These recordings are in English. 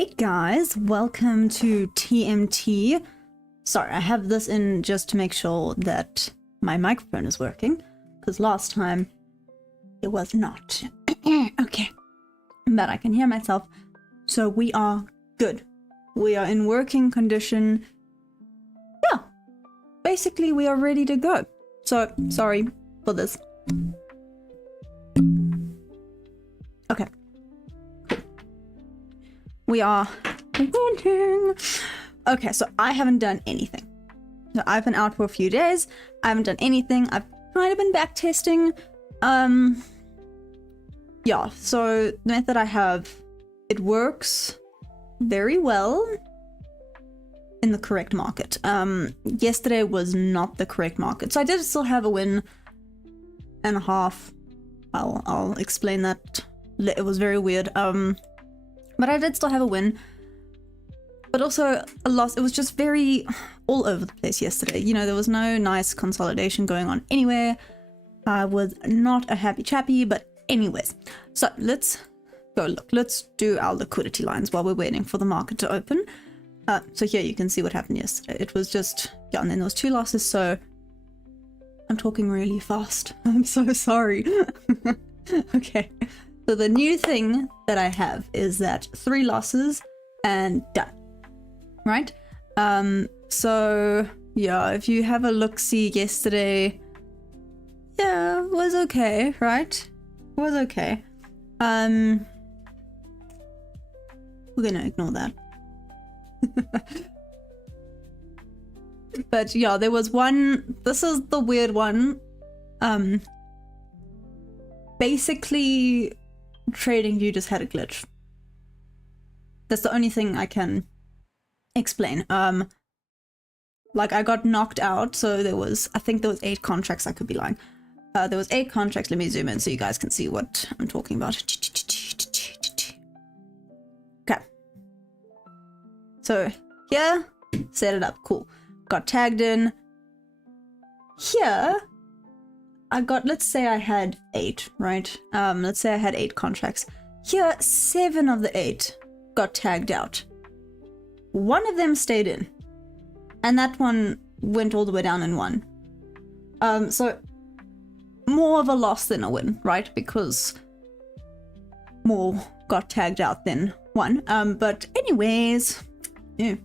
Hey guys, welcome to TMT. Sorry, I have this in just to make sure that my microphone is working, because last time it was not. Okay, but I can hear myself, so we are good. We are in working condition. Yeah, basically we are ready to go. So, sorry for this. Okay. We are recording. Okay, so I haven't done anything. So I've been out for a few days. I haven't done anything. I've kind of been back testing. Yeah, so the method I have, it works very well in the correct market. Yesterday was not the correct market. So I did still have a win and a half. I'll explain that. It was very weird. But I did still have a win, but also a loss. It was just very all over the place yesterday. You know, there was no nice consolidation going on anywhere. I was not a happy chappy, but anyways. So let's go look. Let's do our liquidity lines while we're waiting for the market to open. So here you can see what happened yesterday. It was just, yeah, and then there was 2 losses. So I'm talking really fast. I'm so sorry. Okay. So the new thing that I have is that 3 losses and done, right? So yeah, if you have a look-see yesterday, yeah, it was okay, right? It was okay. We're gonna ignore that. But yeah, there was one, this is the weird one. Basically, TradingView just had a glitch. That's the only thing I can explain. Like I got knocked out, so there was, I think there was 8 contracts. I could be lying. There was 8 contracts. Let me zoom in so you guys can see what I'm talking about. Okay. So here, set it up. Cool. Got tagged in. Here, I got, let's say I had 8, right? Let's say I had 8 contracts. Here, 7 of the 8 got tagged out. 1 of them stayed in. And that one went all the way down in 1. So more of a loss than a win, right? Because more got tagged out than 1. But anyways, yeah,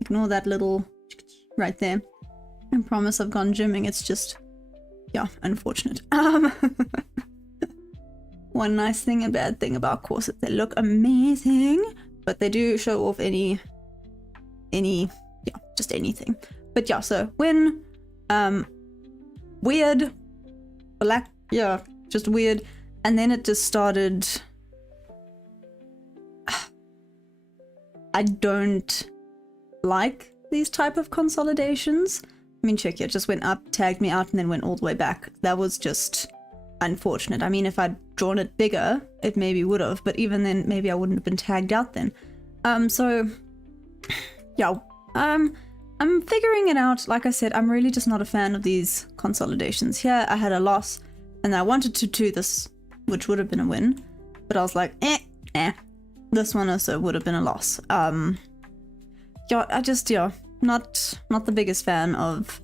ignore that little right there. I promise I've gone gymming, it's just, yeah, unfortunate. One nice thing and bad thing about courses, they look amazing, but they do show off any, yeah, just anything. But yeah, so win, weird, black, yeah, just weird, and then it just started. I don't like these type of consolidations. I mean, check, it just went up, tagged me out, and then went all the way back. That was just unfortunate. I mean, if I'd drawn it bigger, it maybe would have, but even then, maybe I wouldn't have been tagged out then. So, yeah, I'm figuring it out. Like I said, I'm really just not a fan of these consolidations. Here, I had a loss, and I wanted to do this, which would have been a win, but I was like, this one also would have been a loss. Yeah, I just, yeah. Not the biggest fan of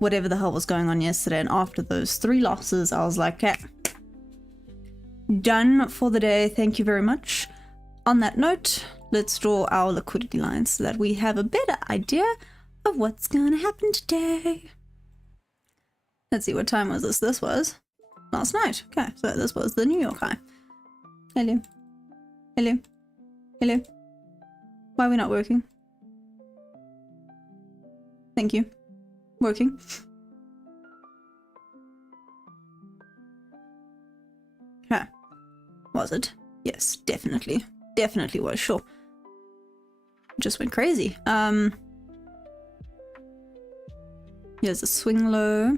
whatever the hell was going on yesterday, and after those 3 losses, I was like, okay, done for the day, thank you very much. On that note, let's draw our liquidity lines so that we have a better idea of what's gonna happen today. Let's see, what time was this? This was last night. Okay, so this was the New York high. Hello. Hello. Hello. Why are we not working? Thank you. Working. Okay. Was it? Yes, definitely. Definitely was, sure. Just went crazy. Here's a swing low.